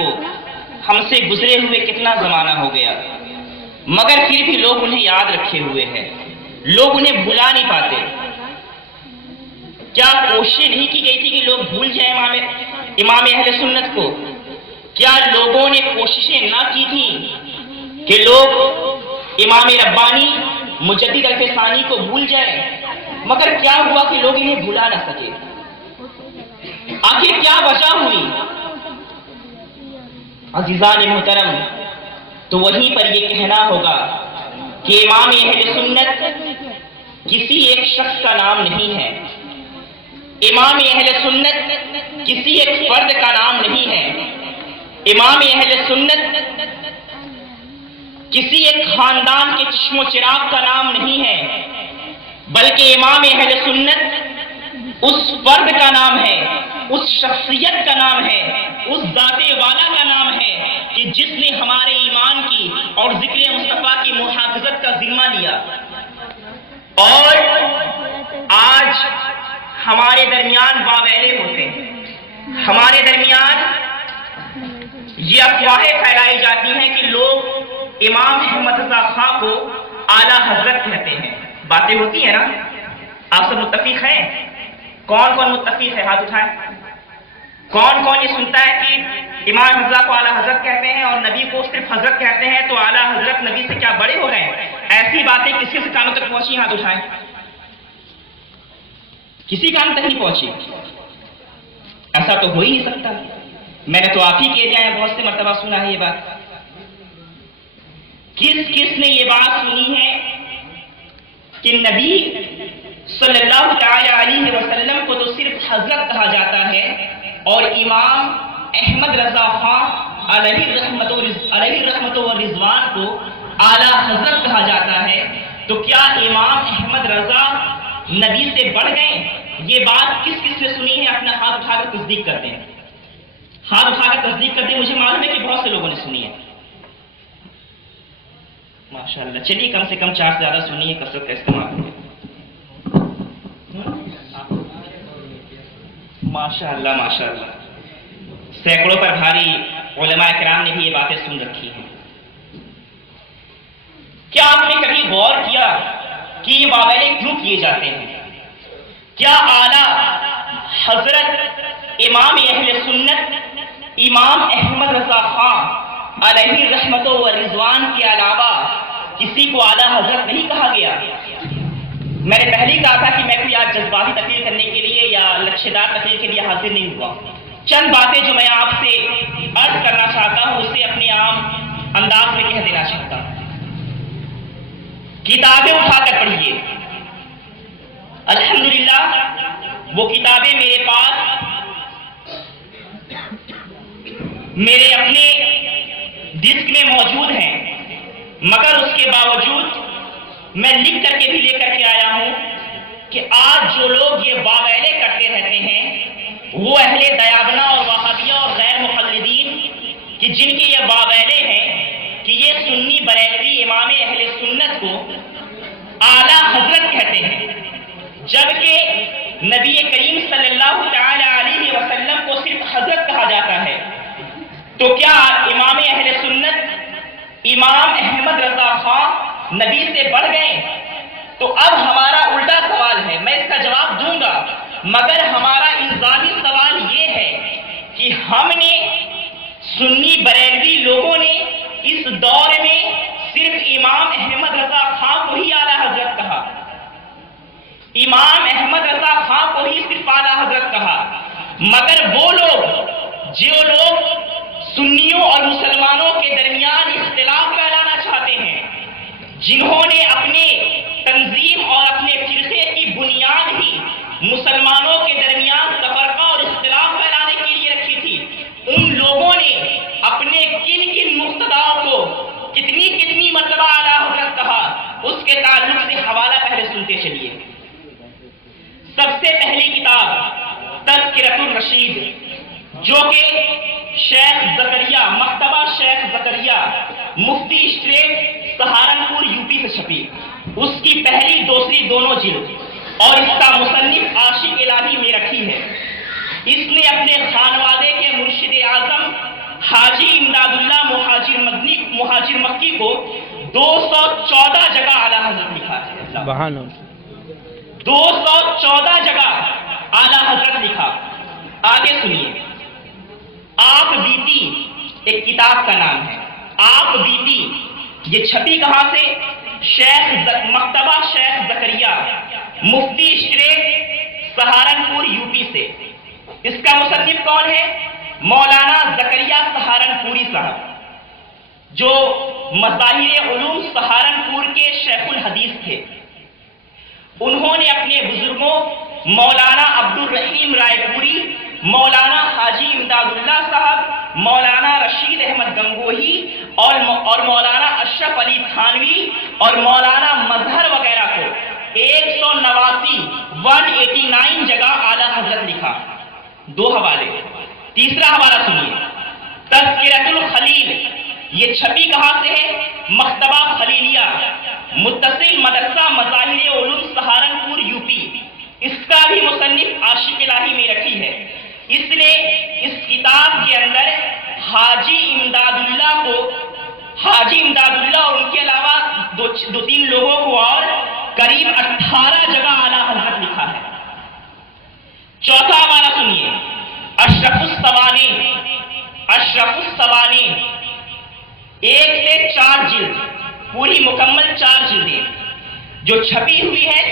کو ہم سے گزرے ہوئے کتنا زمانہ ہو گیا، مگر پھر بھی لوگ انہیں یاد رکھے ہوئے ہیں، لوگ انہیں بھلا نہیں پاتے۔ کیا کوشش نہیں کی گئی تھی کہ لوگ بھول جائیں امام اہل سنت کو؟ کیا لوگوں نے کوششیں نہ کی تھیں کہ لوگ امام ربانی مجدد الفسانی کو بھول جائیں؟ مگر کیا ہوا کہ لوگ انہیں بھلا نہ سکے؟ آخر کیا وجہ ہوئی؟ عزیزان محترم، تو وہیں پر یہ کہنا ہوگا کہ امام اہل سنت کسی ایک شخص کا نام نہیں ہے، امام اہل سنت کسی ایک فرد کا نام نہیں ہے، امام اہل سنت کسی ایک خاندان کے چشم و چراغ کا نام نہیں ہے، بلکہ امام اہل سنت اس فرد کا نام ہے، اس شخصیت کا نام ہے، اس ذات والا کا نام ہے کہ جس نے ہمارے ایمان کی اور ذکر مصطفیٰ کی محافظت کا ذمہ لیا۔ اور آج ہمارے درمیان واویلے ہوتے ہیں، ہمارے درمیان یہ افواہیں پھیلائی جاتی ہیں کہ لوگ امام احمد رضا خاں کو اعلیٰ حضرت کہتے ہیں۔ باتیں ہوتی ہیں نا، آپ سب متفق ہیں؟ کون کون متفق ہے؟ ہاتھ اٹھائیں۔ کون کون یہ سنتا ہے کہ امام حضرت کو اعلیٰ حضرت کہتے ہیں اور نبی کو صرف حضرت کہتے ہیں، تو اعلیٰ حضرت نبی سے کیا بڑے ہو گئے ہیں؟ ایسی باتیں کس کے کانوں تک پہنچی؟ ہاتھ اٹھائیں۔ کسی کام تک نہیں پہنچی؟ ایسا تو ہو ہی نہیں سکتا۔ میں نے تو آپ ہی کے جائیں بہت سے مرتبہ سنا ہے یہ بات۔ کس نے یہ بات سنی ہے کہ نبی صلی اللہ تعالی علیہ وسلم کو تو صرف حضرت کہا جاتا ہے اور امام احمد رضا خاں علیہ رحمت و رضوان کو اعلیٰ حضرت کہا جاتا ہے؟ تو کیا امام احمد رضا نبی سے بڑھ گئے؟ یہ بات کس نے سنی ہے؟ اپنا ہاتھ اٹھا کر تصدیق کر دیں، ہاتھ اٹھا کر تصدیق کر دیں۔ مجھے معلوم ہے کہ بہت سے لوگوں نے سنی ہے، ماشاءاللہ۔ چلیے کم سے کم 4 سے زیادہ سنی ہے، کثرت کا استعمال کریں۔ ماشاءاللہ ماشاءاللہ، سینکڑوں پر بھاری علماء کرام نے بھی یہ باتیں سن رکھی ہیں۔ کیا آپ نے کبھی غور کیا کہ یہ واویلے کیوں کیے جاتے ہیں؟ کیا اعلیٰ حضرت امام اہل سنت امام احمد رضا خاں علیہ رحمت و رضوان کے علاوہ کسی کو اعلیٰ حضرت نہیں کہا گیا؟ میں نے پہلے کہا تھا کہ میں کوئی آج جذباتی تقریر کرنے کے لیے یا لکشے دار تقریر کے لیے حاضر نہیں ہوا۔ چند باتیں جو میں آپ سے عرض کرنا چاہتا ہوں اسے اپنے عام انداز میں کہہ دینا چاہتا ہوں۔ کتابیں اٹھا کر پڑھیے۔ الحمدللہ وہ کتابیں میرے پاس میرے اپنے ڈسک میں موجود ہیں، مگر اس کے باوجود میں لکھ کر کے بھی لے کر کے آیا ہوں کہ آج جو لوگ یہ واویلے کرتے رہتے ہیں وہ اہل دیابنا اور وہابیہ اور غیر مقلدین کہ جن کے یہ واویلے ہیں کہ یہ سنی بریلوی امام اہل سنت کو اعلیٰ حضرت کہتے ہیں، جبکہ نبی کریم صلی اللہ تعالی علیہ وسلم کو صرف حضرت کہا جاتا ہے۔ تو کیا امام اہل سنت امام احمد رضا خاں نبی سے بڑھ گئے؟ تو اب ہمارا الٹا سوال ہے، میں اس کا جواب دوں گا، مگر ہمارا الزامی سوال یہ ہے کہ ہم نے سنی بریلوی لوگوں نے اس دور میں صرف امام احمد رضا خاں کو ہی اعلیٰ حضرت کہا، امام احمد رضا خاں کو ہی صرف اعلیٰ حضرت کہا، مگر وہ لوگ جو لوگ سنیوں اور مسلمانوں کے درمیان اختلاف پھیلانا چاہتے ہیں، جنہوں نے اپنے تنظیم اور اپنے فرقے کی بنیاد ہی مسلمانوں کے درمیان تفرقہ اور اختلاف پھیلانے کے لیے رکھی تھی، ان لوگوں نے اپنے کن کن مقتداؤں کو کتنی مرتبہ اعلیٰ حضرت کہا، اس کے تعلق سے حوالہ پہلے سنتے چلیے۔ سب سے پہلی کتاب تذکرۃ الرشید، جو کہ شیخ زکریا مکتبہ شیخ زکریا مفتی اسٹریٹ سہارنپور یوپی سے چھپی، اس کی پہلی دوسری دونوں جلد اور اس کا مصنف عاشق الہی میں رکھی ہے۔ اس نے اپنے خانوادے کے مرشد اعظم حاجی امداد اللہ مہاجر مکی کو 214 جگہ اعلیٰ حضرت لکھا ہے. سبحان اللہ. 214 جگہ اعلیٰ حضرت لکھا. آگے سنیے. آپ بیتی ایک کتاب کا نام ہے. آپ بیتی یہ چھپی کہاں سے؟ مکتبہ شیخ زکریا مفتی اسٹریٹ سہارنپور یوپی سے. اس کا مصنف کون ہے؟ مولانا زکریا سہارنپوری صاحب، جو مظاہر علوم سہارنپور کے شیخ الحدیث تھے. انہوں نے اپنے بزرگوں مولانا عبد الرحیم رائے پوری، مولانا حاجی امداد اللہ صاحب، مولانا رشید احمد گنگوہی اور مولانا اشرف علی تھانوی اور مولانا مظہر وغیرہ کو 189 جگہ اعلیٰ حضرت لکھا. 2 حوالے. تیسرا حوالہ سنیے. تذکرۃ الخلیل یہ چھپی کہاں سے ہے؟ مکتبہ خلیلیہ متصل مدرسہ مظاہر علوم سہارنپور یوپی. اس کا بھی مصنف عاشق الہی میں رکھی ہے. اس نے اس کتاب کے اندر حاجی امداد اللہ اور ان کے علاوہ دو تین لوگوں کو اور قریب 18 جگہ اعلیٰ حضرت لکھا ہے. چوتھا حوالہ سنیے. اشرف السوانی 1 سے 4 جلد پوری مکمل 4 جلدیں جو چھپی ہوئی ہے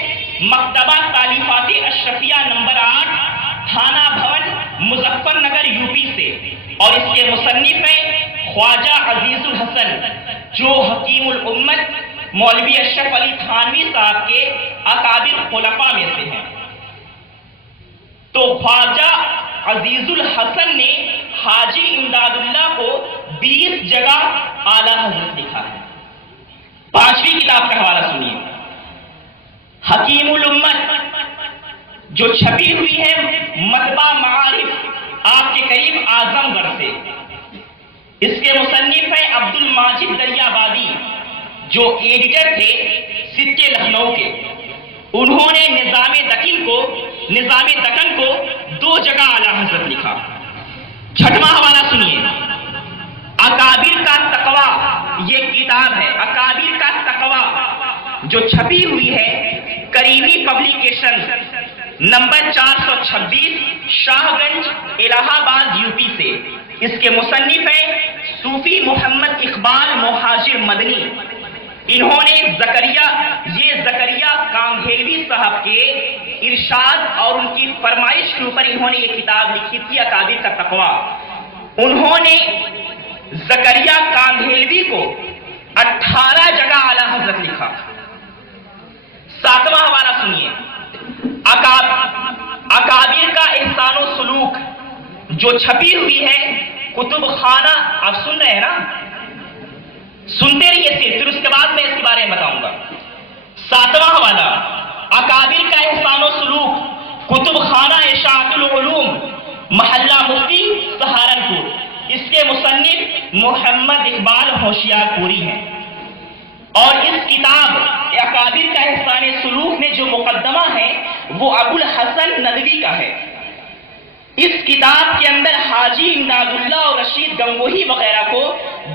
مکتبہ تالیفات اشرفیہ نمبر 8 تھانہ بھون مظفر نگر یوپی سے. اور اس کے مصنف ہیں خواجہ عزیز الحسن جو حکیم الامت مولوی اشرف علی تھانوی صاحب کے اکابر خلفاء میں سے ہیں. تو خواجہ عزیز الحسن نے حاجی امداد اللہ کو 20 جگہ اعلیٰ حضرت لکھا ہے. 5ویں کتاب کا حوالہ سنیے. حکیم الامت جو چھپی ہوئی ہے مطبع معارف آپ کے قریب اعظم گڑھ سے. اس کے مصنف ہیں عبد الماجد دریابادی جو ایڈیٹر تھے سکے لکھنؤ کے. انہوں نے نظام دکن کو 2 جگہ اعلیٰ حضرت لکھا. 6واں حوالہ سنیے. اکابر کا تقوی یہ کتاب ہے. اکابر کا تقوی جو چھپی ہوئی ہے کریمی پبلیکیشن نمبر 426 شاہ گنج الہ آباد یوپی سے. اس کے مصنف ہیں صوفی محمد اقبال مہاجر مدنی. انہوں نے زکریا کانگھیلوی صاحب کے ارشاد اور ان کی فرمائش کے اوپر انہوں نے یہ کتاب لکھی تھی اکابر کا تقوی. انہوں نے زکریا کانگھیلوی کو 18 جگہ اعلیٰ حضرت لکھا. 7واں حوالہ سنیے. اکابر کا احسان و سلوک جو چھپی ہوئی ہے کتب خانہ. آپ سن رہے ہیں نا؟ سنتے رہیے پھر اس کے بعد میں اس کے بارے میں بتاؤں گا. 7واں حوالہ اکابر کا احسان و سلوک کتب خانہ اشاعت العلوم محلہ مفتی سہارنپور. اس کے مصنف محمد اقبال ہوشیار پوری ہیں. اور اس کتاب اکابر کا احسان سلوک میں جو مقدمہ ہے وہ ابو الحسن ندوی کا ہے. اس کتاب کے اندر حاجی امداد اللہ اور رشید گنگوہی وغیرہ کو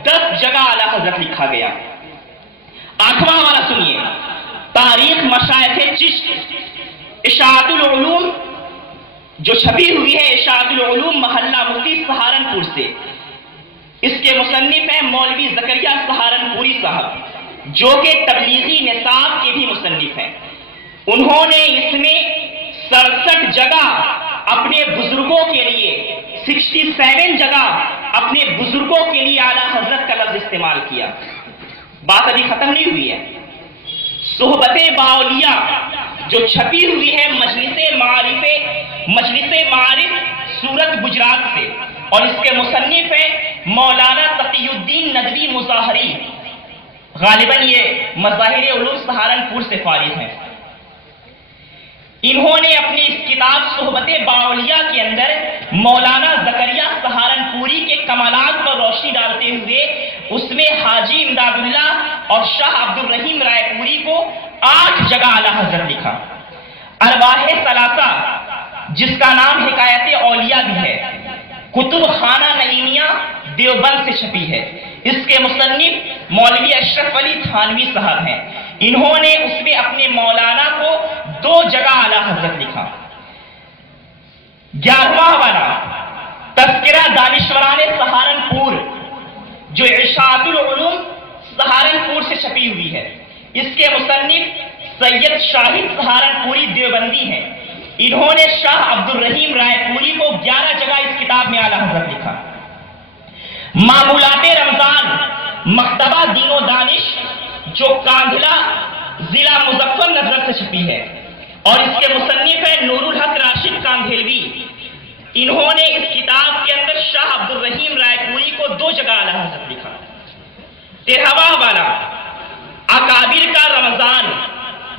10 جگہ اعلیٰ حضرت لکھا گیا. 8واں حوالہ سنیے. تاریخ مشائخ چشت اشاعت العلوم جو چھپی ہوئی ہے اشاعت العلوم محلہ مفتی سہارنپور سے. اس کے مصنف ہیں مولوی زکریا سہارنپوری صاحب جو کہ تبلیغی نصاب کے بھی مصنف ہیں. انہوں نے اس میں 67 جگہ اپنے بزرگوں کے لیے 67 جگہ اپنے بزرگوں کے لیے اعلیٰ حضرت کا لفظ استعمال کیا. بات ابھی ختم نہیں ہوئی ہے. صحبت باولیہ جو چھپی ہوئی ہے مجلس معارف سورت گجرات سے. اور اس کے مصنف ہیں مولانا تقی الدین ندوی مظاہری. غالباً یہ مظاہر علوم سہارنپور سے فارغ ہیں. انہوں نے اپنی اس کتاب صحبت باولیہ کے اندر مولانا زکریا سہارنپوری کے کمالات پر روشنی ڈالتے ہوئے اس میں حاجی امداد اللہ اور شاہ عبد الرحیم رائے پوری کو 8 جگہ اعلیٰ حضرت لکھا. ارواح ثلاثہ جس کا نام حکایت اولیاء بھی ہے کتب خانہ نعیمیہ دیوبند سے چھپی ہے۔ اس کے مصنف مولوی اشرف علی تھانوی صاحب ہیں۔ انہوں نے اس میں اپنے مولانا کو 2 جگہ اعلیٰ حضرت لکھا۔ 11واں حوالہ تذکرہ دانشوران سہارنپور جو ارشاد العلوم سہارنپور سے چھپی ہوئی ہے۔ اس کے مصنف سید شاہد سہارنپوری دیوبندی ہیں۔ انہوں نے شاہ عبد الرحیم رائے پوری کو 11 جگہ اس کتاب میں اعلیٰ حضرت لکھا۔ معمولات رمضان مکتبہ دین و دانش جو کاندھلا ضلع مظفر نگر سے چھپی ہے اور اس کے مصنف ہے نور الحق راشد کاندھیلوی۔ انہوں نے اس کتاب کے اندر شاہ عبد الرحیم رائے پوری کو 2 جگہ اعلیٰ حضرت لکھا۔ 13واں حوالہ اکابر کا رمضان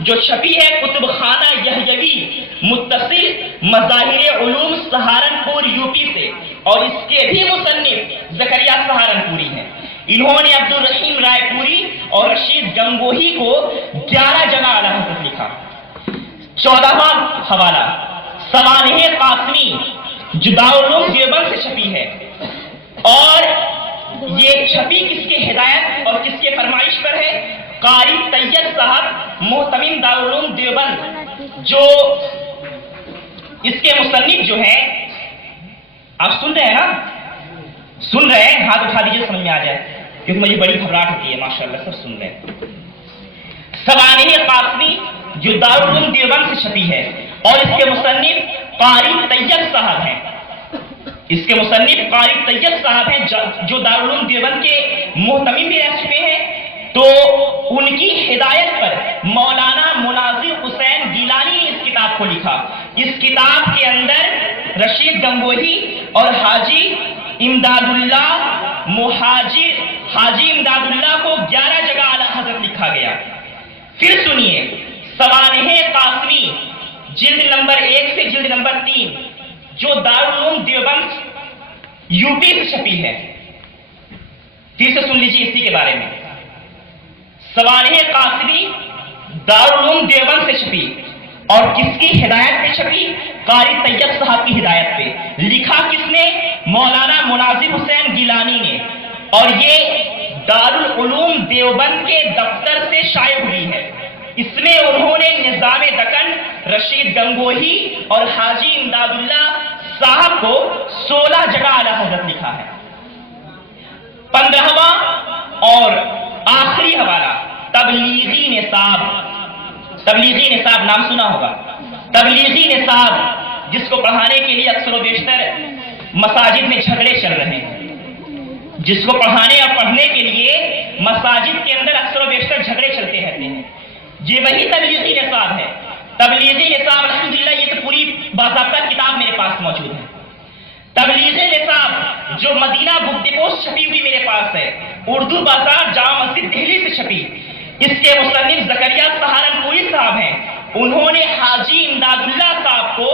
جو چھپی ہے کتب خانہ یحیوی متصل مظاہر علوم سہارنپور یوپی سے اور اس کے بھی مصنف زکریا سہارنپوری ہیں۔ انہوں نے عبد الرحیم رائے پوری اور رشید گنگوہی کو 11 جگہ اعلیٰ حضرت لکھا۔ 14واں حوالہ سوانح قاسمی جو دارالعلوم دیوبند سے چھپی ہے اور یہ چھپی کس کے ہدایت اور کس کے فرمائش پر ہے؟ قاری طیب صاحب محتمم دارالعلوم دیوبند جو اس کے مصنف جو ہیں، آپ سن رہے ہیں نا؟ سن رہے ہیں؟ ہاتھ اٹھا دیجیے سمجھ میں آ جائے کیونکہ مجھے بڑی گھبراہٹ ہوتی ہے۔ ماشاءاللہ سب سن رہے ہیں۔ سوانح قاسمی جو دارالعلوم دیوبند سے چھپی ہے اور اس کے مصنف قاری طیب صاحب ہیں۔ اس کے مصنف قاری طیب صاحب ہیں جو دارالعلوم دیوبند کے محتمم بھی رہ چکے ہیں۔ تو ان کی ہدایت پر مولانا مناظر حسین گیلانی نے اس کتاب کو لکھا۔ اس کتاب کے اندر رشید گنگوہی اور حاجی امداد اللہ حاجی امداد اللہ کو 11 جگہ اعلیٰ حضرت لکھا گیا۔ پھر سنیے سوانح قاسمی جلد نمبر 1 سے جلد نمبر 3 جو دارالعلوم دیوبند یوپی سے چھپی ہے۔ پھر سے سن لیجیے اسی کے بارے میں۔ سوانح قاسمی دارالعلوم دیوبند سے چھپی اور کس کی ہدایت پہ چھپی؟ قاری طیب صاحب کی ہدایت پہ۔ لکھا کس نے؟ مولانا مناظر حسین گیلانی نے، اور یہ دارالعلوم دیوبند کے دفتر سے شائع ہوئی ہے۔ اس میں انہوں نے نظام دکن رشید گنگوہی اور حاجی امداد اللہ صاحب کو 16 جگہ اعلیٰ حضرت لکھا ہے۔ 15واں اور آخری حوالہ تبلیغی نصاب نام سنا ہوگا۔ تبلیغی نصاب جس کو پڑھانے کے لیے اکثر و بیشتر مساجد میں جھگڑے چل رہے ہیں، جس کو پڑھانے اور پڑھنے کے لیے مساجد کے اندر اکثر و بیشتر جھگڑے چلتے رہتے ہیں، یہ وہی تبلیغی نصاب ہے۔ تبلیغی نصاب الحمدللہ یہ تو پوری باضابطہ کتاب میرے پاس موجود ہے۔ تبلیغی نصاب جو مدینہ بک ڈپو سے چھپی ہوئی میرے پاس ہے، اردو بازار جامع مسجد دہلی سے چھپی۔ اس کے مصنف زکریا سہارنپوری صاحب ہیں۔ انہوں نے حاجی امداد اللہ صاحب کو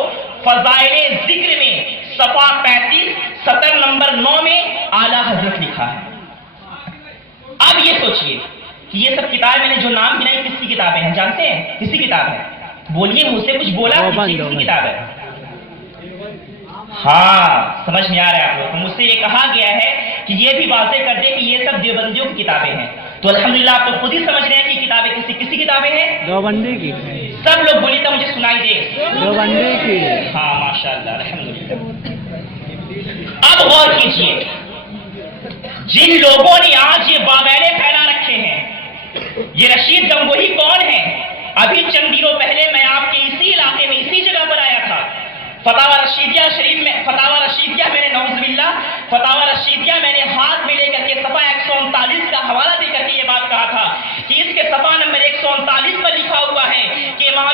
فضائل ذکر میں صفحہ 35 سطر نمبر 9 میں اعلیٰ حضرت لکھا ہے۔ اب یہ سوچئے کہ یہ سب کتابیں میں نے جو نام گنائی کس کی کتابیں ہیں؟ جانتے ہیں کس کی کتاب ہے؟ بولیے، مجھ سے کچھ بولا کس کی کتاب ہے؟ ہاں سمجھ میں آ رہا ہے آپ لوگ کو۔ مجھ سے یہ کہا گیا ہے کہ یہ بھی واضح کر دے کہ یہ سب دیوبندیوں کی کتابیں ہیں، تو الحمدللہ آپ تو خود ہی سمجھ رہے ہیں کہ کتابیں کس کی کتابیں ہیں؟ دیوبندی کی۔ سب لوگ بولیے تو مجھے سنائی دے۔ دیوبندی کی۔ ہاں ماشاءاللہ الحمدللہ۔ اب غور کیجئے، جن لوگوں نے آج یہ باویلے پھیلا رکھے ہیں، یہ رشید گنگوہی کون ہے؟ ابھی چند دنوں پہلے میں آپ کے اسی علاقے میں اسی جگہ پر آیا تھا۔ فتاوی رشیدیہ شریف میں میں نے نعوذ باللہ فتاوی رشیدیہ میں نے ہاتھ میں لے کر کے صفحہ 139 کا حوالہ دے کر کے یہ بات کہا تھا کہ اس کے صفحہ نمبر 139 پر لکھا ہوا ہے کہ امام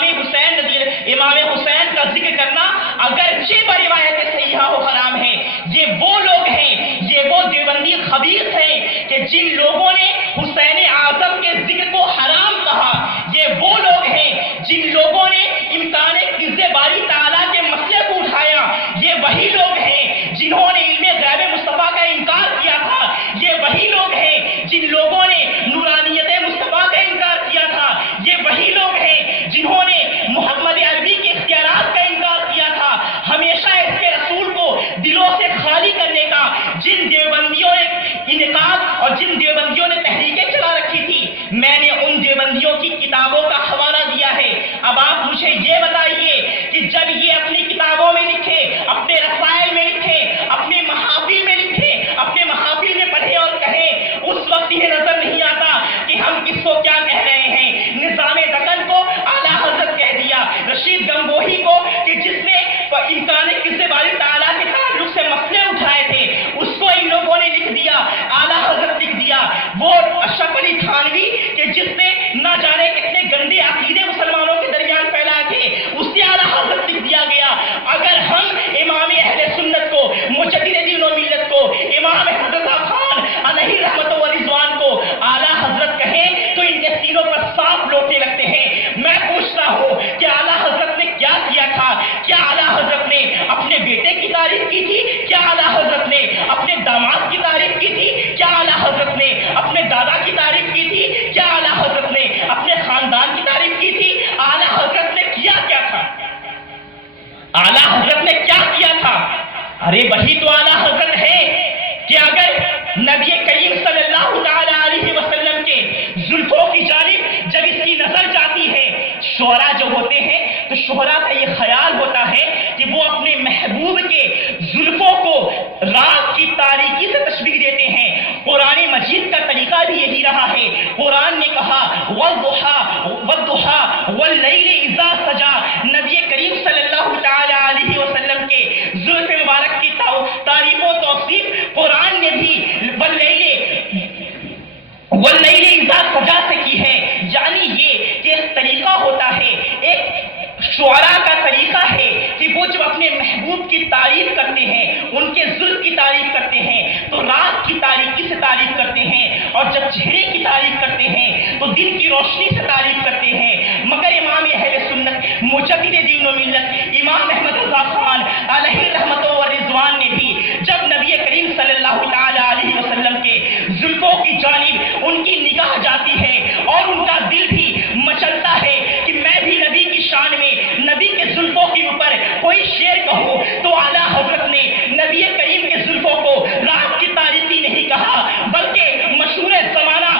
حسین کا ذکر کرنا اگرچہ بروایت صحیحہ و حرام ہے۔ یہ وہ لوگ ہیں، یہ وہ دیوبندی خبیث ہیں کہ جن لوگوں نے حسین اعظم کے ذکر کو حرام کہا، یہ وہ لوگ ہیں جن لوگوں نے امکان قضے باری تعالیٰ کے مسئلے کو اٹھایا، یہ وہی لوگ ہیں جنہوں نے علم غیب مصطفیٰ کا انکار کیا تھا، یہ وہی لوگ ہیں جن لوگوں نے نورانیت مصطفیٰ کا انکار کیا تھا، یہ وہی لوگ ہیں جنہوں نے محمد عربی کے اختیارات کا انکار کیا تھا، ہمیشہ اس کے رسول کو دلوں سے خالی کرنے کا جن دیوبندیوں نے انعقاد اور جن دیوبندیوں نے تحریکیں چلا رکھی تھی، میں نے ان دیوبندیوں کی کتابوں کا حوالہ دیا ہے۔ اب آپ مجھے یہ بتائیے کہ جب یہ اپنی کتابوں میں لکھے، اپنے رسائل میں لکھے، اپنے محافل میں لکھے، اپنے محافل میں پڑھے اور کہیں، اس وقت یہ نظر نہیں آتا کہ ہم کس کو کیا کہہ رہے ہیں۔ نظام دکن کو اعلیٰ حضرت کہہ دیا، رشید گنگوہی کو کہ جس نے امکان کسی باری تعالیٰ کے تعلق سے مسئلے اٹھائے تھے، اس کو ان لوگوں نے لکھ دیا، اعلیٰ حضرت لکھ دیا۔ وہ اشرف علی تھانوی کہ جس نے نہ جانے کتنے گندے عقیدے مسلمانوں کے درمیان پھیلائے تھے، اس سے اعلیٰ حضرت لکھ دیا گیا۔ اگر ہم امام اہل سنت کو، مجدد دین و ملت کو، امام احمد رضا خان علیہ رحمت و رضوان کو اعلیٰ حضرت کہیں تو ان کے سینوں پر صاف لوٹے لگتے ہیں۔ میں پوچھتا ہوں کہ اعلیٰ حضرت نے کیا کیا تھا؟ کیا اعلیٰ حضرت نے اپنے بیٹے کی تعریف کی تھی؟ کیا اعلیٰ حضرت نے اپنے داماد کی تعریف کی تھی؟ کیا اعلیٰ حضرت نے اپنے دادا کی تعریف کی تھی؟ کیا اعلیٰ حضرت نے اپنے خاندان کی تعریف کی تھی؟ اعلیٰ حضرت نے کیا تھا؟ اعلیٰ حضرت نے کیا کیا تھا؟ ارے وہی تو اعلیٰ حضرت ہے کہ اگر نبی کریم صلی اللہ تعالی علیہ وسلم کے زلفوں کی جانب جب اس کی نظر جاتی ہے، شعراء جو ہوتے ہیں تو شعراء کا یہ خیال ہوتا ہے کہ وہ اپنے محبوب کے زلفوں کو رات کی تاریکی سے تشبیہ دیتے ہیں۔ قرآن مجید کا طریقہ بھی یہی رہا ہے۔ قرآن نے کہا وَالضُّحَىٰ وَاللَّيْلِ إِذَا سَجَىٰ، نبی کریم صلی اللہ تعالی علیہ وسلم کے زلف مبارک کی تعریف و توصیف قرآن نے بھی واللیل اذا سجا سے کی ہے۔ یعنی یہ کہ ایک طریقہ ہوتا ہے، ایک شعراء کا طریقہ ہے کہ وہ جب اپنے محبوب کی تعریف کرتے ہیں، ان کے زلف کی تعریف کرتے ہیں تو رات کی تاریکی سے تعریف کرتے ہیں، اور جب چہرے کی تعریف کرتے ہیں تو دن کی روشنی سے تعریف کرتے ہیں۔ مگر امام اہل سنت مجدد دین و ملت امام احمد رضا خان علیہ رحمت و رضوان نے بھی جب نبی کریم صلی اللہ تعالی علیہ وسلم کے زلفوں کی جانب ان کی نگاہ جاتی ہے اور ان کا دل بھی مچلتا ہے کہ میں بھی نبی کی شان میں، نبی کے زلفوں کے اوپر کوئی شعر کہوں، تو اعلیٰ حضرت نے نبی کریم کے زلفوں کو رات کی تاریکی نہیں کہا، بلکہ مشہور زمانہ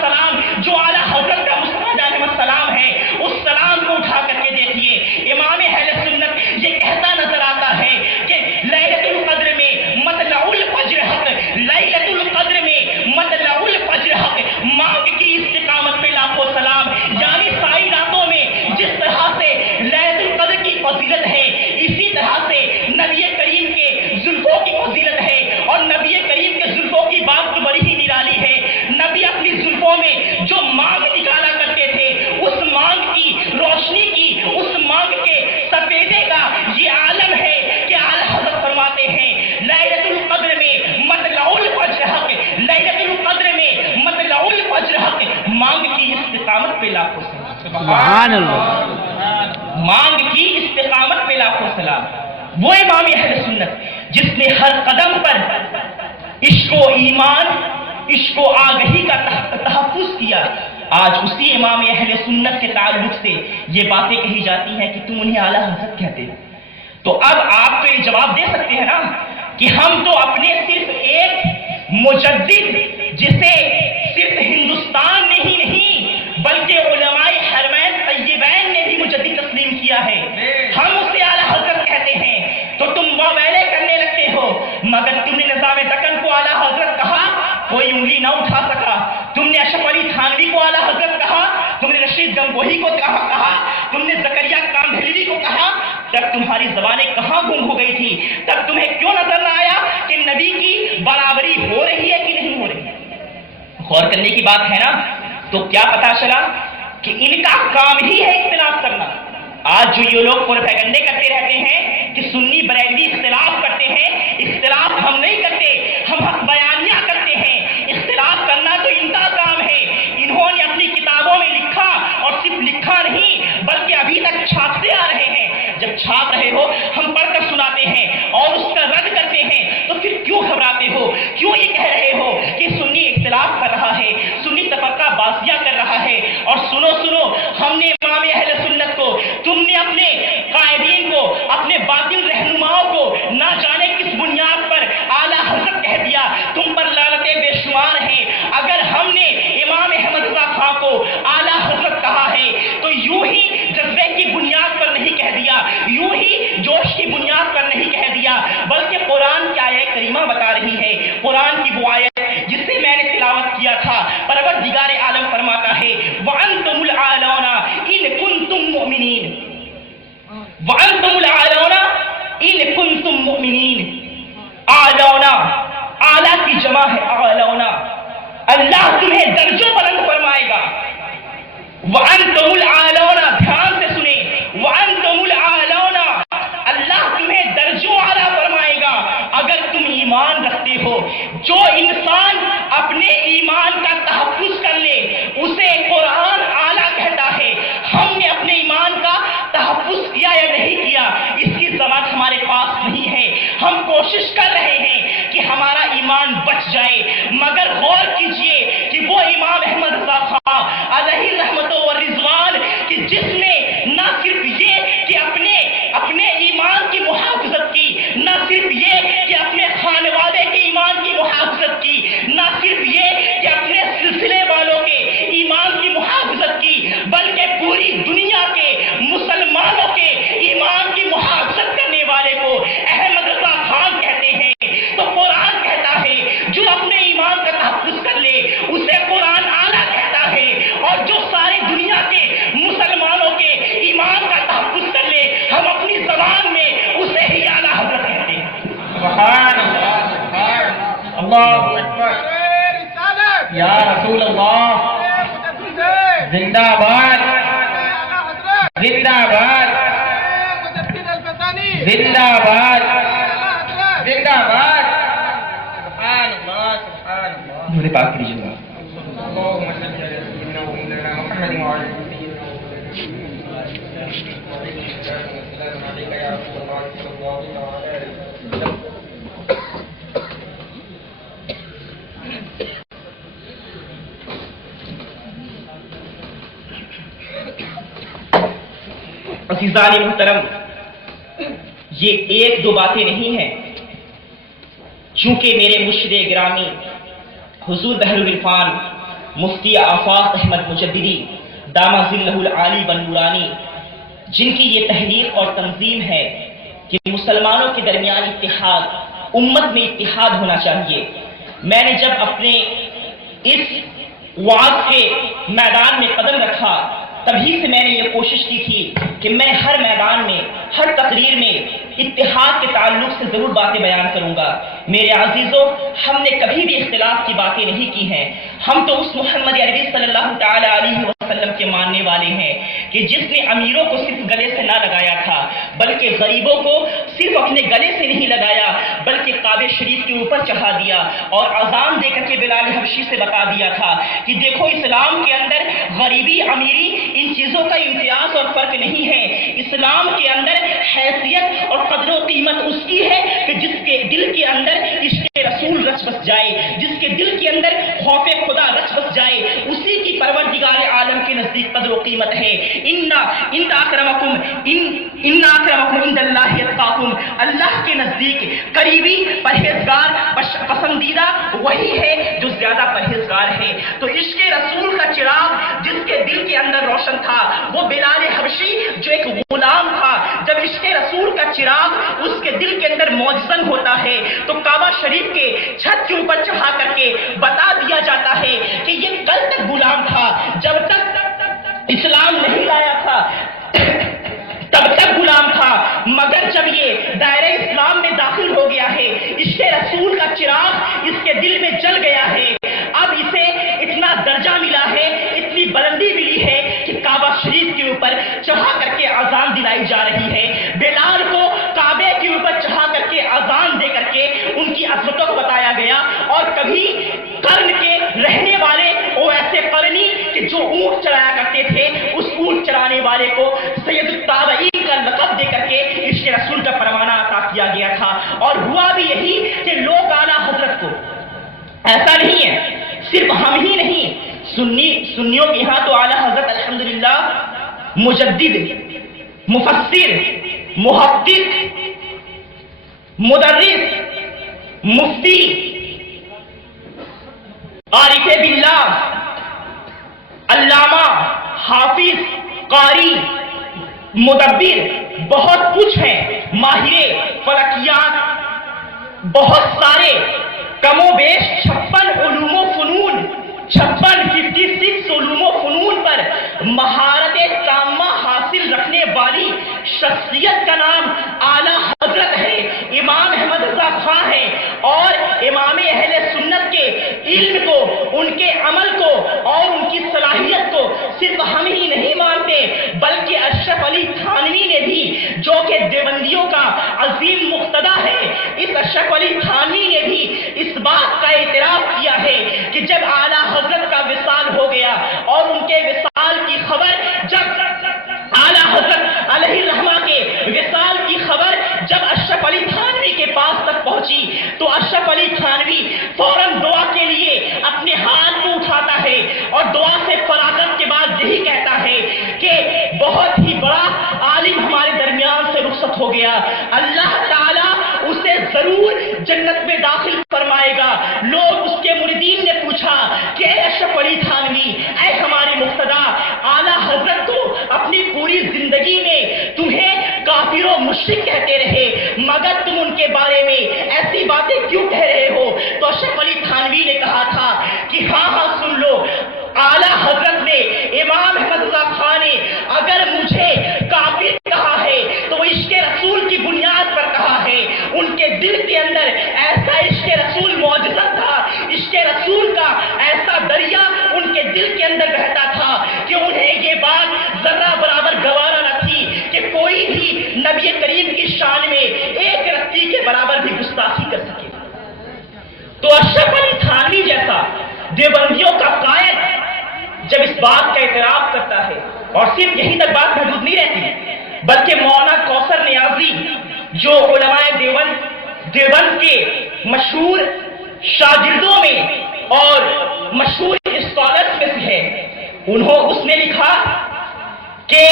سلام جو اعلیٰ حضرت کا مصطفیٰ علیہ السلام ہے، اس سلام کو اٹھا کر کے دیکھیے امام اہل سنت یہ کہتا نظر آتا ہے کہ لیلۃ القدر میں مطلع الفجر حق، لیلۃ القدر میں مطلع الفجر حق، مانگ کی استقامت پہ لاکھوں سلام۔ یعنی ساری راتوں میں جس طرح سے لیلۃ القدر کی فضیلت ہے، اسی طرح سے نبی کریم کے زلفوں کی فضیلت ہے، اور نبی کریم کے زلفوں کی بات تو بڑی ہی نرالی ہے۔ نبی اپنی زلفوں میں جو مانگ نکالا کرتے تھے، اس مانگ کی روشنی کی، اس مانگ کے سفیدے کا یہ عالم ہے کہ اعلیٰ حضرت فرماتے ہیں لیلۃ القدر میں مطلع الفجر حق، لیلۃ القدر میں مطلع الفجر حق، مانگ کی استقامت پہ لاکھوں سلام۔ سبحان اللہ۔ مانگ کی استقامت پہ لاکھوں سلام۔ وہ امام اہل سنت جس نے ہر قدم پر عشق و ایمان، عشق و آگہی کا تحفظ کیا، آج اسی امام اہل سنت کے تعلق سے یہ باتیں کہی جاتی ہیں کہ تم انہیں اعلیٰ حضرت کہتے ہو۔ تو اب آپ تو یہ جواب دے سکتے ہیں نا کہ ہم تو اپنے صرف ایک مجدد جسے صرف ہندوستان نے ہی نہیں بلکہ علماء حرمین طیبین نے بھی مجدد تسلیم کیا ہے، ہم اسے اعلیٰ حضرت کہتے ہیں، تو تم واویلے کرنے لگتے ہو۔ مگر تم نے نظام دکن کو اعلیٰ حضرت کہا، کوئی انگلی نہ اٹھا سکا۔ تم نے اشرف علی تھانوی کو اعلیٰ حضرت کہا، تم نے رشید گنگوہی کو کہا، تم نے زکریا کامبھیلوی کو کہا، تب تمہاری زبانیں کہاں گم ہو گئی تھی؟ تب تمہیں کیوں نظر نہ آیا کہ نبی کی برابری ہو رہی ہے کہ نہیں ہو رہی؟ غور کرنے کی بات ہے نا۔ تو کیا پتا چلا کہ ان کا کام ہی ہے اختلاف کرنا۔ آج جو یہ لوگ پروپیگنڈے کرتے رہتے ہیں کہ سنی بریلوی اختلاف کرتے ہیں، اختلاف ہم نہیں کرتے، ہم حق بیانیہ کرتے ہیں۔ اختلاف کرنا تو ان کا کام ہے۔ انہوں نے اپنی کتابوں میں لکھا، اور صرف لکھا نہیں بلکہ ابھی تک چھاپتے آ رہے ہیں۔ جب چھاپ رہے ہو ہم پڑھ کر سناتے ہیں اور اس کا رد کرتے ہیں، تو پھر کیوں گھبراتے ہو؟ کیوں یہ کہہ رہے ہو کہ سنی اختلاف کر رہا ہے، سنی تفرقہ بازیاں کر رہا ہے؟ اور سنو ہم نے امام اہل سنت کو، تم نے اپنے قائدین کو، اپنے باطل رہنماؤں کو نہ جانے کس بنیاد پر اعلیٰ حضرت کیا، بلکہ قرآن کی آیت کریمہ بتا رہی ہے، قرآن کی وہ آیت جس سے میں نے تلاوت کیا تھا، پروردگار عالم فرماتا ہے وَأَنْتُمُ الْأَعْلَوْنَ إِن كُنتُم مُؤْمِنِينَ، وَأَنْتُمُ الْأَعْلَوْنَ إِن كُنتُم مُؤْمِنِينَ۔ اعلونا، اعلیٰ کی جمع ہے اعلونا، اللہ تمہیں درجوں بلند فرمائے گا۔ وَأَنْتُمُ الْأَعْلَوْنَ، دھیان سے سنیں، وَأَنْتُمُ الْأَعْلَوْنَ، اللہ تمہیں درجوں اعلیٰ فرمائے گا اگر تم ایمان رکھتے ہو۔ جو انسان اپنے ایمان کا تحفظ کر لے اسے قرآن اعلیٰ کہتا ہے۔ ہم نے اپنے ایمان کا تحفظ کیا یا نہیں کیا اس کی ضمانت ہمارے پاس نہیں ہے، ہم کوشش کر رہے ہیں کہ ہمارا ایمان بچ جائے، مگر غور کیجئے کہ وہ امام احمد رضا خان علیہ رحمت و رضوان کہ جس نے نہ صرف یہ کہ اپنے ایمان کی محافظت کی، نہ صرف یہ کہ اپنے خانوادے کے ایمان کی محافظت کی، نہ صرف یہ کہ اپنے سلسلے والوں کے ایمان کی محافظت کی، بلکہ پوری دنیا کے مسلمانوں کے ایمان کی محافظت کرنے والے کو احمد رضا خان کہتے ہیں۔ تو قرآن کہتا ہے جو اپنے ایمان کا تحفظ کر لے اسے قرآن اعلیٰ کہتا ہے، اور جو ساری دنیا کے مسلمانوں کے ایمان کا تحفظ کر لے ہم اپنی زبان میں اسے ہی اعلیٰ حضرت کہتے ہیں۔ سبحان اللہ، اللہ اکبر، یا رسول اللہ، زندہ باد، زندہ باد، زندہ باد، زندہ باد، سبحان اللہ، سبحان اللہ، نور پاک کیجیے گا۔ اللهم صل على سيدنا ومولانا محمد وعلى آله والسلام عليك يا رسول الله صلى الله عليه وسلم۔ عزیزان محترم، یہ ایک دو باتیں نہیں ہیں، چونکہ میرے مرشد گرامی حضور بحر العرفان مفتی آفاق احمد مجددی دامہ ظلہ العالی والنورانی جن کی یہ تحریک اور تنظیم ہے کہ مسلمانوں کے درمیان اتحاد، امت میں اتحاد ہونا چاہیے، میں نے جب اپنے اس وعظ کے میدان میں قدم رکھا تبھی سے میں نے یہ کوشش کی تھی کہ میں ہر میدان میں، ہر تقریر میں اتحاد کے تعلق سے ضرور باتیں بیان کروں گا۔ میرے عزیزوں، ہم نے کبھی بھی اختلاف کی باتیں نہیں کی ہیں، ہم تو اس محمد عربی صلی اللہ تعالی علیہ وسلم کے ماننے والے ہیں کہ جس نے امیروں کو صرف گلے سے نہ لگایا تھا بلکہ غریبوں کو صرف اپنے گلے سے نہیں لگایا بلکہ کعبہ شریف کے اوپر چڑھا دیا اور اذان دے کر کے بلال حبشی سے بتا دیا تھا کہ دیکھو اسلام کے اندر غریبی امیری ان چیزوں کا امتیاز اور فرق نہیں ہے، اسلام کے اندر حیثیت اور قدر و قیمت اس کی ہے کہ جس کے دل کے اندر عشق رسول رچ بس جائے، جس کے دل کے اندر خوف خدا رچ بس جائے، اسی کی پروردگار عالم کے نزدیک قدر و قیمت ہے۔ ان اکرمکم عند اللہ اتقاکم، اللہ کے نزدیک قریبی پرہیزگار پسندیدہ وہی ہے جو زیادہ پرہیزگار ہے۔ تو عشق رسول کا چراغ جس کے دل کے اندر روشن تھا وہ بلال حبشی جو ایک غلام تھا، جب عشق رسول کا چراغ اس کے دل کے اندر موجزن ہوتا ہے تو کعبہ شریف کے چھت کے اوپر چڑھا کر کے بتا دیا جاتا ہے کہ یہ کل تک غلام تھا، جب تک اسلام نہیں لایا تھا تب تک غلام تھا، مگر جب یہ دائرہ اسلام میں داخل ہو گیا ہے عشق رسول کا چراغ اس کے دل میں جل گیا ہے، اب اسے اتنا درجہ ملا ہے، اتنی بلندی ملی ہے کہ کعبہ شریف کے اوپر چڑھا کر کے اذان دلائی جا رہی ہے۔ بلال کو کعبے کے اوپر چڑھا کر کے اذان دے کر کے ان کی عظمتوں کو بتایا گیا، اور کبھی قرن کے رہنے والے وہ ایسے قرنی کہ جو اونٹ چلایا کرتے تھے اس اونٹ چلانے والے کو سید التابعین کا لقب دے کر کے عشق رسول کا پروانہ عطا کیا گیا تھا، اور ہوا بھی یہی کہ لوگ اعلیٰ حضرت کو، ایسا نہیں ہے صرف ہم ہی نہیں، سنیوں کے یہاں تو اعلیٰ حضرت الحمدللہ مجدد، مفسر، محقق، مدرس، مفتی، عارف باللہ، علامہ، حافظ، قاری، مدبر، بہت کچھ ہیں، ماہر فلکیات، بہت سارے، کم و بیش 56 علوم و فنون، 56 علوم و فنون پر مہارت تامہ حاصل رکھنے والی شخصیت کا نام اعلیٰ حضرت ہے، امام احمد رضا خان ہے۔ اور امام اہل سنت کے علم کو، ان کے عمل کو اور ان کی صلاحیت کو صرف ہم ہی نہیں مانتے، بلکہ اشرف علی تھانوی نے بھی، جو کہ دیوبندیوں کا عظیم مقتدی ہے، اس اشرف علی تھانوی نے بھی اس بات کا اعتراف کیا ہے کہ جب اعلیٰ حضرت کا وصال ہو گیا اور ان کے وصال کی خبر، جب اعلیٰ حضرت علیہ الرحمہ کے وصال کی خبر جب اشرف علی تھانوی کے پاس تک پہنچی تو اشرف علی تھانوی فوراً دعا کے لیے اپنے ہاتھ کو اٹھاتا ہے اور دعا سے فراغت کے بعد یہی کہتا ہے کہ بہت ہی بڑا عالم ہمارے درمیان سے رخصت ہو گیا، اللہ تعالیٰ اسے ضرور جنت میں داخل فرمائے گا۔ لوگ اس کے مریدین نے پوچھا کہ اے اشرف علی تھانوی، اے ہمارے مقتدی، اعلیٰ حضرت کو اپنی پوری زندگی میں تمہیں کافر و مشرک کہتے رہے، مگر تم ان کے بارے میں ایسی باتیں کیوں کہہ رہے ہو؟ تو اشرف علی تھانوی نے کہا تھا کہ ہاں سن لو، اعلیٰ حضرت نے، امام احمد رضا خان نے اگر مجھے کافر کہا ہے تو وہ عشق رسول کی بنیاد پر کہا ہے۔ ان کے دل کے اندر ایسا عشق رسول موجود تھا، عشق رسول کا ایسا دریا ان کے دل کے اندر بہتا تھا کہ انہیں یہ بات ذرہ برابر گوارا نہ تھی کہ کوئی بھی نبی کریم کی شان میں ایک رتی کے برابر بھی گستاخی کر سکے۔ تو اشرف علی تھانوی جیسا دیوبندیوں کا قائد جب اس بات کا اعتراف کرتا ہے، اور صرف یہی تک بات محدود نہیں رہتی، بلکہ مولانا کوثر نیازی جو علماء دیوبند کے مشہور شاگردوں میں اور مشہور اسکالرز میں سے ہے، اس نے لکھا کہ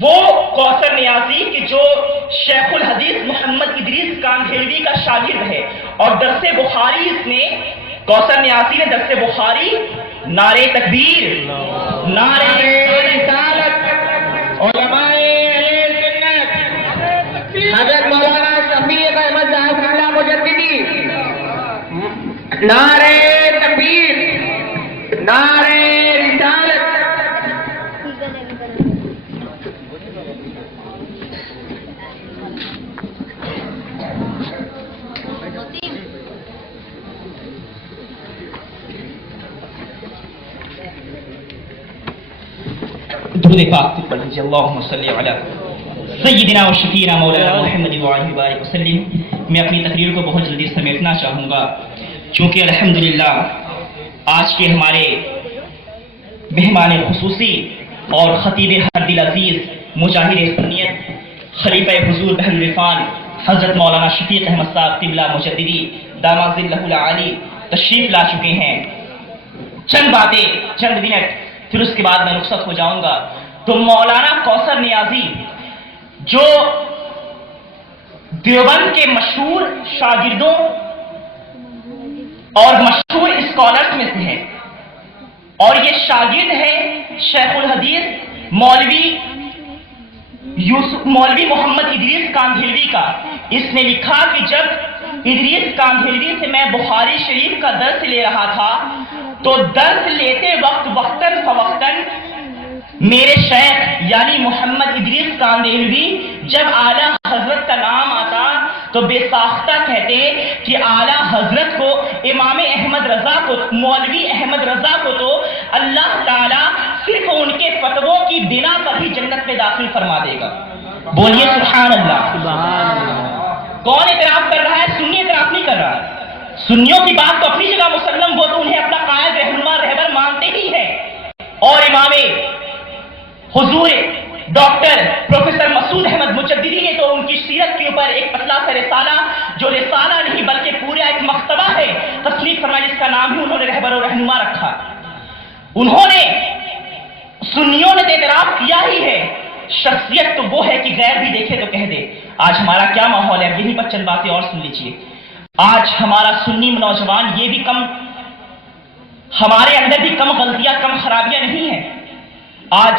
وہ کوثر نیازی کہ جو شیخ الحدیث محمد ادریس کاندھیلوی کا شاگرد ہے، اور درس بخاری اس نے، کوثر نیازی نے درس بخاری نعرے تکبیر، نعرے رسالت، علماء اہل سنت، حضرت مولانا شفیق احمد صاحب اللہ مجددی، نعرے تکبیر، نعرے رسالت۔ درود پاک پڑھ لیجیے، اللہم صلی علی سیدنا و شفیعنا مولانا محمد وآلہ وبارک وسلم۔ میں اپنی تقریر کو بہت جلدی سمیٹنا چاہوں گا، چونکہ الحمدللہ آج کے ہمارے مہمان خصوصی اور خطیب ہر دل عزیز، مجاہد سنیت، خلیفہ حضور بحر العرفان حضرت مولانا شفیق احمد صاحب قبلہ مجددی داماد ظلہ العالی تشریف لا چکے ہیں۔ چند باتیں، چند منٹ، پھر اس کے بعد میں رخصت ہو جاؤں گا۔ تو مولانا کوثر نیازی جو دیوبند کے مشہور شاگردوں اور مشہور اسکالرز میں سے ہیں، اور یہ شاگرد ہے شیخ الحدیث مولوی محمد ادریس کاندھیلوی کا۔ اس نے لکھا کہ جب ادریس کاندھیلوی سے میں بخاری شریف کا درس لے رہا تھا تو درس لیتے وقت وقتاً فوقتاً میرے شیخ یعنی محمد ادریس کاندھیلوی جب اعلیٰ حضرت کا نام آتا تو بے ساختہ کہتے کہ اعلیٰ حضرت کو، امام احمد رضا کو، مولوی احمد رضا کو تو اللہ تعالیٰ صرف ان کے فتووں کی بنا پر ہی جنت میں داخل فرما دے گا۔ بولیے سبحان اللہ۔ کون اعتراف کر رہا ہے؟ سنی اعتراف نہیں کر رہا ہے۔ سنیوں کی بات تو اپنی جگہ مسلم، وہ تو انہیں اپنا قائد رہنما رہبر مانتے ہی ہیں، اور امام حضور ڈاکٹر پروفیسر مسعود احمد مجددی نے تو ان کی سیرت کے اوپر ایک پتلا سا رسالہ، جو رسالہ نہیں بلکہ پورا ایک مکتبہ ہے، تصنیف فرمایا، جس کا نام ہی انہوں نے رہبر و رہنما رکھا۔ انہوں نے، سنیوں نے تو اعتراف کیا ہی ہے، شخصیت تو وہ ہے کہ غیر بھی دیکھے تو کہہ دے۔ آج ہمارا کیا ماحول ہے، یہی پر چند باتیں اور سن لیجیے۔ آج ہمارا سنی نوجوان یہ بھی کم، ہمارے اندر بھی کم غلطیاں، کم خرابیاں نہیں ہیں۔ آج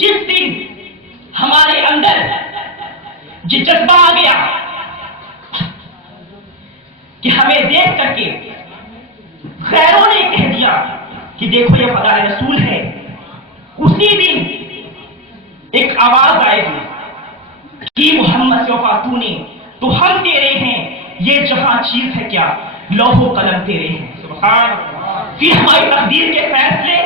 جس دن ہمارے اندر یہ جذبہ آ گیا کہ ہمیں دیکھ کر کے غیروں نے کہہ دیا کہ دیکھو یہ فضائل رسول ہے، اسی دن ایک آواز آئے گی کہ محمد سے وفا تو نے تو ہم تیرے ہیں، یہ جہاں چیز ہے کیا لوح و قلم تیرے ہیں۔ سبحان اللہ۔ پھر ہماری تقدیر کے فیصلے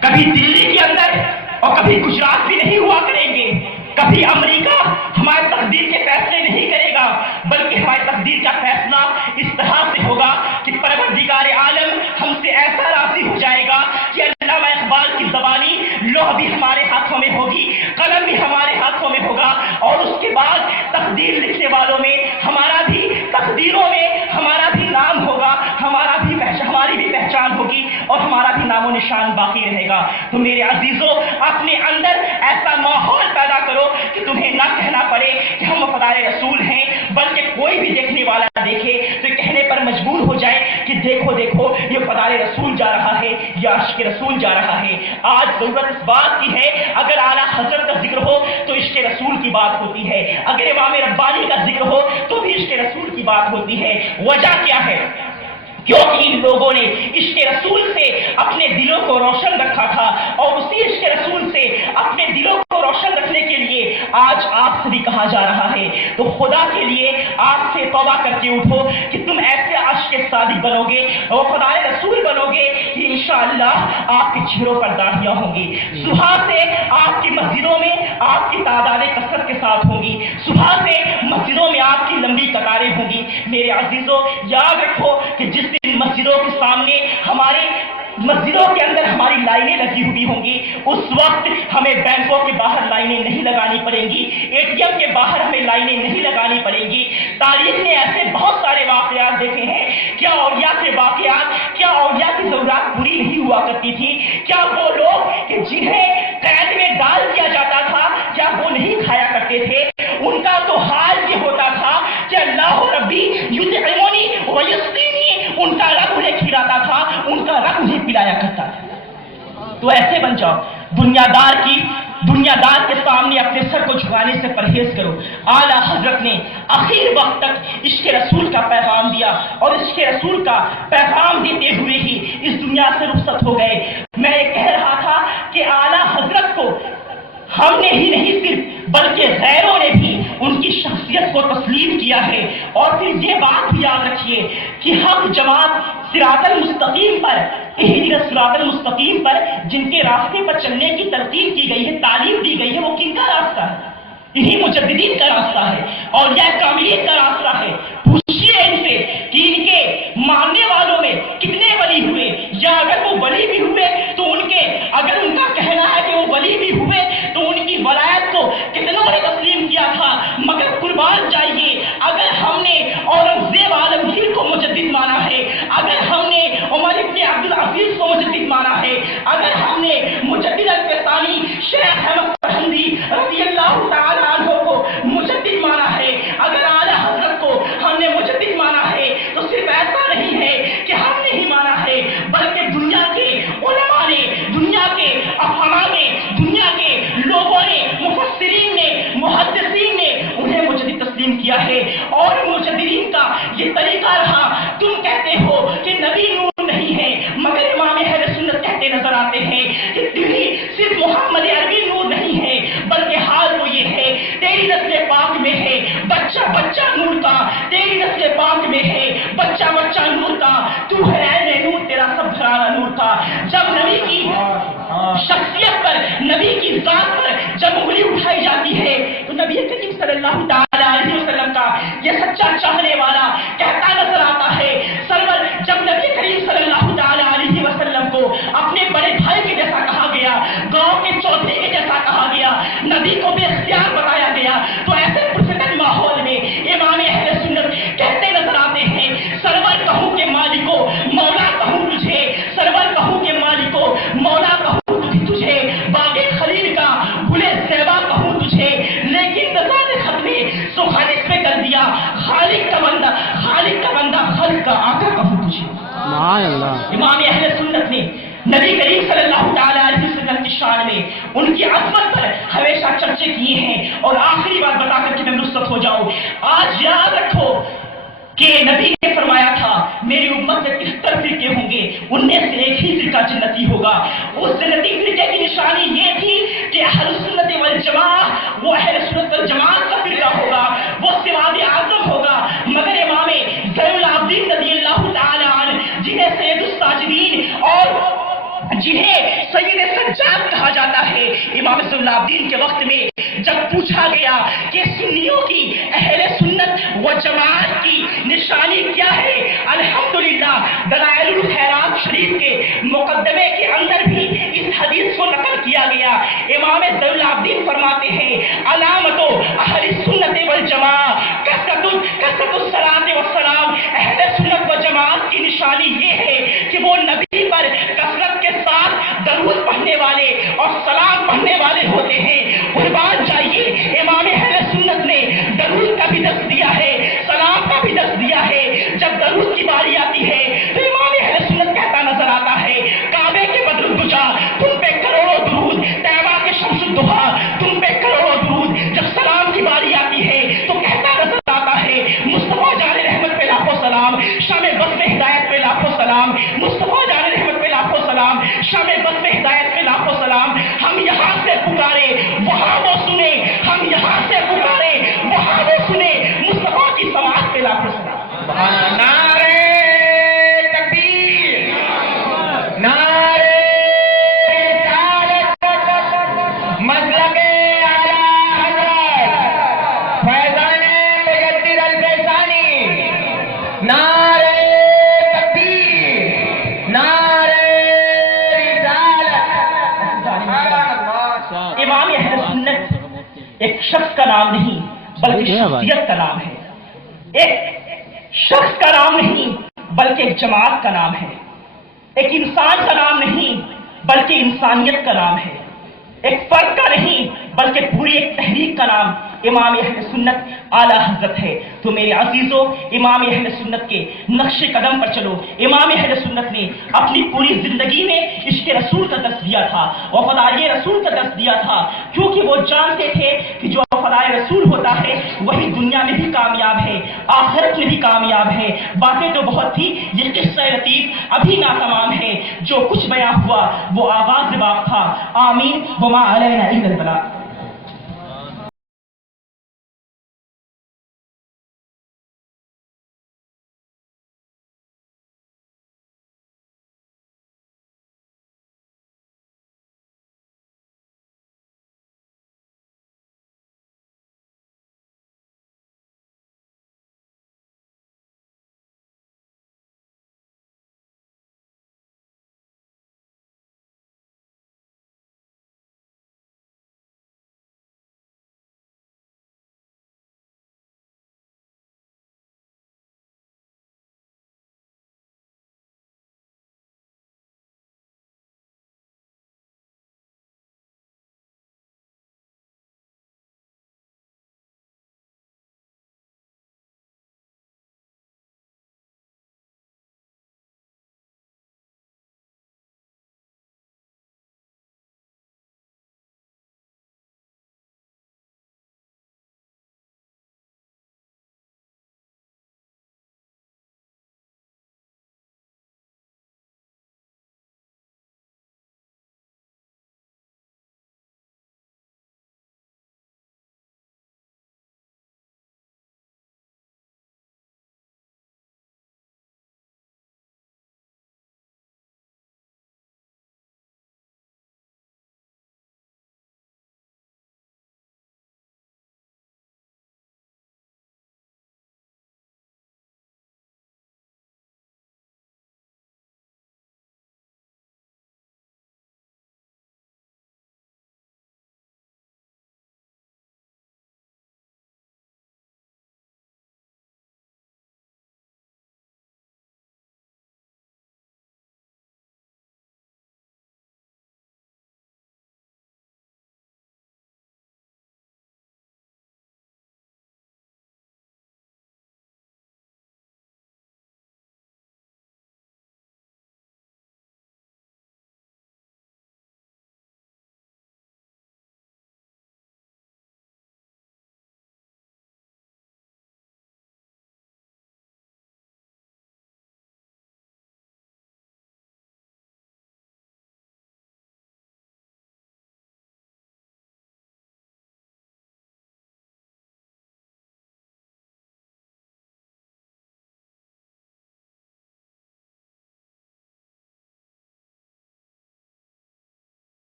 کبھی دلی کے اندر اور کبھی گجرات بھی نہیں ہوا کریں گے، کبھی امریکہ ہماری تقدیر کے فیصلے نہیں کرے گا، بلکہ ہماری تقدیر کا فیصلہ اس طرح سے ہوگا کہ پروردگار عالم ہم سے ایسا راضی ہو جائے گا کہ علامہ اقبال کی زبانی لوح بھی ہمارے ہاتھوں میں ہوگی، قلم بھی ہمارے ہاتھوں میں ہوگا، اور اس کے بعد تقدیر لکھنے والوں میں ہمارا بھی، تقدیروں میں ہمارا بھی نام ہوگا، ہماری بھی پہچان ہوگی اور ہمارا بھی نام و نشان باقی رہے گا۔ تو میرے عزیزوں، اپنے اندر ایسا ماحول پیدا کرو کہ تمہیں نہ کہنا پڑے کہ ہم وفادار رسول ہیں، بلکہ کوئی بھی دیکھنے والا دیکھے تو کہنے پر مجبور ہو جائے کہ دیکھو دیکھو یہ وفادار رسول جا رہا ہے، یہ عشق رسول جا رہا ہے۔ آج ضرورت اس بات کی ہے، اگر اعلیٰ حضرت کا ذکر ہو تو عشق رسول کی بات ہوتی ہے، اگر امام ربانی کا ذکر ہو تو بھی عشق رسول کی بات ہوتی ہے۔ وجہ کیا ہے؟ کیونکہ ان لوگوں نے عشق رسول سے اپنے دلوں کو روشن رکھا تھا، اور اسی عشق رسول سے اپنے دلوں کو روشن رکھنے کے لیے آج آپ سے بھی کہا جا رہا ہے۔ تو خدا کے لیے آپ سے توبہ کر کے اٹھو کہ تم ایسے عاشق صادق بنو گے اور وفادار رسول بنو گے کہ انشاءاللہ آپ کے چہروں پر داڑھیاں ہوں گی، صبح سے آپ کی مسجدوں میں آپ کی تعدادیں کثرت کے ساتھ ہوں گی، صبح سے مسجدوں میں آپ کی لمبی قطاریں ہوں گی۔ میرے عزیزوں، یاد رکھو کہ جس مسجدوں کے سامنے ہماری مسجدوں کے اندر ہماری لائنیں لگی ہوئی ہوں گی، اس وقت ہمیں بینکوں کے باہر لائنیں نہیں لگانی پڑیں گی، اے ٹی ایم کے باہر ہمیں لائنیں نہیں لگانی پڑیں گی۔ تاریخ نے ایسے بہت سارے واقعات دیکھے ہیں، کیا اولیاء کے واقعات، کیا اولیاء کی ضرورت پوری نہیں ہوا کرتی تھی؟ کیا وہ لوگ کہ جنہیں قید میں ڈال دیا جاتا تھا کیا وہ نہیں کھایا کرتے تھے؟ ان کا تو حال یہ ہوتا تھا کہ اللہ ربی یطعمنی ویسقینی، ان کا رب انہیں کھلاتا تھا، ان کا رب انہیں پلایا کرتا تھا۔ تو ایسے بن جاؤ، دنیا دار کے سامنے اپنے سر کو جھکانے سے پرہیز کرو۔ اعلیٰ حضرت نے آخر وقت تک عشق رسول کا پیغام دیا، اور عشق رسول کا پیغام دیتے ہوئے ہی اس دنیا سے رخصت ہو گئے۔ میں یہ کہہ رہا تھا کہ اعلیٰ حضرت کو ہم نے ہی نہیں صرف بلکہ غیروں نے بھی ان کی شخصیت کو تسلیم کیا ہے۔ اور پھر یہ بات بھی یاد رکھیے کہ حق جماعت صراط المستقیم پر، اہدنا الصراط المستقیم پر جن کے راستے پر چلنے کی تلقین کی گئی ہے، تعلیم دی گئی ہے، وہ کن کا راستہ ہے؟ انہی مجددین کا راستہ ہے، اور یہ کاملین کا راستہ ہے۔ پوچھیے ان سے کہ ان کے ماننے والوں میں کتنے ولی ہوئے، یا اگر وہ ولی بھی ہوئے تو اگر ان کا کہنا ہے کہ وہ ولی بھی ہوئے تو ان کی ولایت کو کتنوں نے تسلیم کیا تھا؟ مگر قربان جائیے، اگر ہم نے اورنگزیب عالمگیر کو مجدد مانا ہے، اگر ہم نے عمر ابن عبدالعزیز کو مجدد مانا ہے، اگر ہم نے مجدد الفسانی شیخ احمد فرہندی رضی اللہ تعالیٰ عنہ کو مجدد مانا ہے، اگر اعلیٰ حضرت کو ہم نے مجدد مانا ہے، تو صرف ایسا نہیں ہے کہ ہم نے ہی مانا ہے، بلکہ دنیا کے علماء نے، دنیا کے افہام نے، دنیا کے لوگوں نے، مفسرین نے، محدثین نے انہیں مجدد تسلیم کیا ہے۔ اور مجددین کا یہ طریقہ رہا، تم کہتے ہو کہ نبی نور نہیں ہے، مگر امام اہل سنت کہتے نظر آتے ہیں کہ صرف محمد عربی نور نہیں ہے، بلکہ حال تو یہ ہے تیری نسل پاک میں ہے بچہ بچہ نور کا، تیری نسل پاک میں ہے بچہ بچہ نور کا، تو ہے عین نور، تیرا سب گھرانہ نور کا۔ جب نبی کی شخصیت پر، نبی کی ذات پر جب انگلی اٹھائی جاتی ہے تو نبی کریم صلی اللہ تعالی علیہ وسلم کا یہ سچا چاہنے والا کہتا نظر آتا ہے، سرور جب نبی کریم صلی اللہ تعالی علیہ وسلم کو اپنے بڑے بھائی کے جیسا کہا گیا، گاؤں کے چودھری کے جیسا کہا گیا، نبی کو بے اختیار بتایا گیا، تو ایسے پرفتن ماحول میں امام اہل سنت کہتے نظر آتے ہیں، سرور کہوں کہ مالکو مولا کہوں تجھے، سرور کہوں کہ مالکو مولا کہوں تجھے، باغ خلیل کا گلے سیوا کہوں تجھے، لیکن رضا نے ختم سو خالص میں کر دیا، خالق کا ان کی عظمت پر ہمیشہ چرچے کیے ہیں. اور آخری بات بتا کر کے میں رخصت ہو جاؤں. آج یاد رکھو کہ نبی نے فرمایا تھا میری امت میں 73 فرقے ہوں گے، ان میں سے ایک ہی فرقہ جنتی ہوگا. اس جنتی فرقے کی نشانی یہ تھی کہ اہل سنت والجماعہ، وہ اہل سنت والجماعت کا فرقہ ہوگا، وہ سواد اعظم ہوگا. مگر امام زین العابدین رضی اللہ تعالی عنہ، جنہیں سید الساجدین اور جنہیں سید سجاد کہا جاتا ہے، امام زین العابدین کے وقت میں جب پوچھا گیا کہ سنیوں کی، اہل سنت و جماعت کی نشانی کیا ہے، الحمدللہ دلائل الخیرات شریف کے مقدمے کے اندر بھی اس حدیث کو نقل کیا گیا. امام زین العابدین فرماتے ہیں علامت اہل سنت والجماعہ کثرت الصلاۃ والسلام. اہل سنت و جماعت کی نشانی یہ ہے کہ وہ نبی پر کثرت کے ساتھ درود پڑھنے والے اور سلام پڑھنے والے ہوتے ہیں. قربان جائیے، امام اہل سنت نے درود کا بھی درس دیا ہے، سلام کا بھی درس دیا ہے. جب درود کی باری آتی ہے تو امام اہل سنت کہتا نظر آتا ہے کعبے کے بدر الدجا تم پہ کروڑوں درود، طیبہ کے شمس الضحیٰ تم پہ کروڑوں درود. جب سلام کی باری آتی ہے تو کہتا نظر آتا ہے مصطفیٰ جان رحمت پہ لاکھوں سلام، شام بس میں ہدایت پہ لاکھوں سلام، مصطفیٰ جان رحمت پہ لاکھوں سلام، شام بس میں ہدایت پہ لاکھوں سلام. ہم یہاں سے پکارے وہاں وہ سنے، ہم یہاں سے پکارے وہاں وہ سنے، مصطفیٰ کی سماعت پہ لاکھوں سلام. نعرے تکبیر، نعرے رسالت، مسلک اعلیٰ حضرت فیضان مجدد الفیضانی. نعرے تکبیر، نعرے رسالت. امام اہل سنت ایک شخص کا نام نہیں بلکہ شخصیت کا نام ہے. ایک شخص کا نام نہیں بلکہ ایک جماعت کا نام ہے. ایک انسان کا نام نہیں بلکہ انسانیت کا نام ہے. ایک فرد کا نہیں بلکہ پوری ایک تحریک کا نام امام اہل سنت اعلیٰ حضرت ہے. تو میرے عزیزوں، امام اہل سنت کے نقش قدم پر چلو. امام اہل سنت نے اپنی پوری زندگی میں عشق رسول کا درس دیا تھا، وفاداری رسول کا درس دیا تھا، کیونکہ وہ جانتے تھے کہ جو وفادار رسول ہوتا ہے وہی دنیا میں بھی کامیاب ہے، آخرت میں بھی کامیاب ہے. باتیں تو بہت تھی، یہ قصہ لطیف ابھی ناتمام ہے. جو کچھ بیان ہوا وہ آغاز باب تھا. آمین وما علینا الا البلاغ.